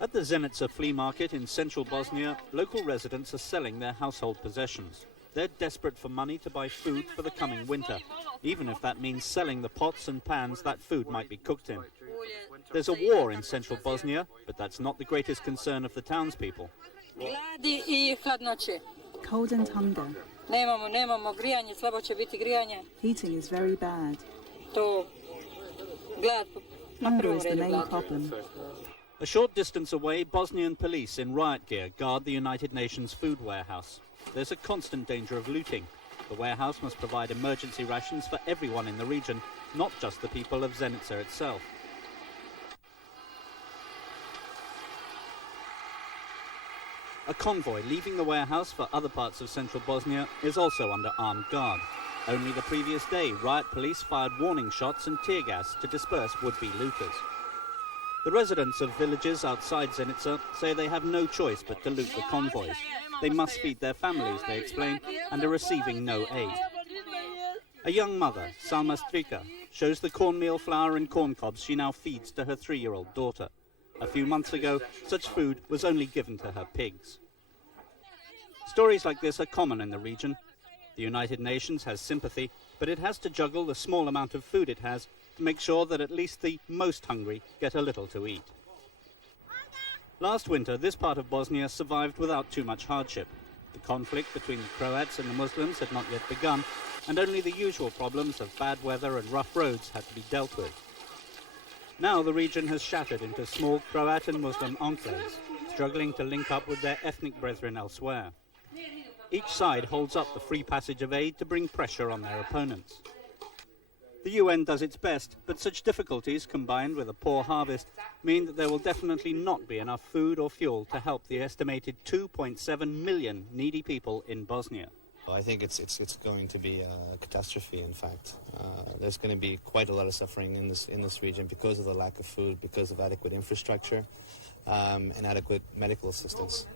At the Zenica flea market in central Bosnia, local residents are selling their household possessions. They're desperate for money to buy food for the coming winter, even if that means selling the pots and pans that food might be cooked in. There's a war in central Bosnia, but that's not the greatest concern of the townspeople. Cold and hunger. Heating is very bad. Hunger is the main problem. A short distance away, Bosnian police in riot gear guard the United Nations food warehouse. There's a constant danger of looting. The warehouse must provide emergency rations for everyone in the region, not just the people of Zenica itself. A convoy leaving the warehouse for other parts of central Bosnia is also under armed guard. Only the previous day, riot police fired warning shots and tear gas to disperse would-be looters. The residents of villages outside Zenica say they have no choice but to loot the convoys. They must feed their families, they explain, and are receiving no aid. A young mother, Salma Strika, shows the cornmeal flour and corn cobs she now feeds to her 3-year-old daughter. A few months ago, such food was only given to her pigs. Stories like this are common in the region. The United Nations has sympathy, but it has to juggle the small amount of food it has to make sure that at least the most hungry get a little to eat. Last winter, this part of Bosnia survived without too much hardship. The conflict between the Croats and the Muslims had not yet begun, and only the usual problems of bad weather and rough roads had to be dealt with. Now the region has shattered into small Croat and Muslim enclaves, struggling to link up with their ethnic brethren elsewhere. Each side holds up the free passage of aid to bring pressure on their opponents. The UN does its best, but such difficulties, combined with a poor harvest, mean that there will definitely not be enough food or fuel to help the estimated 2.7 million needy people in Bosnia. I think it's going to be a catastrophe, in fact. There's going to be quite a lot of suffering in this region because of the lack of food, because of adequate infrastructure, and adequate medical assistance.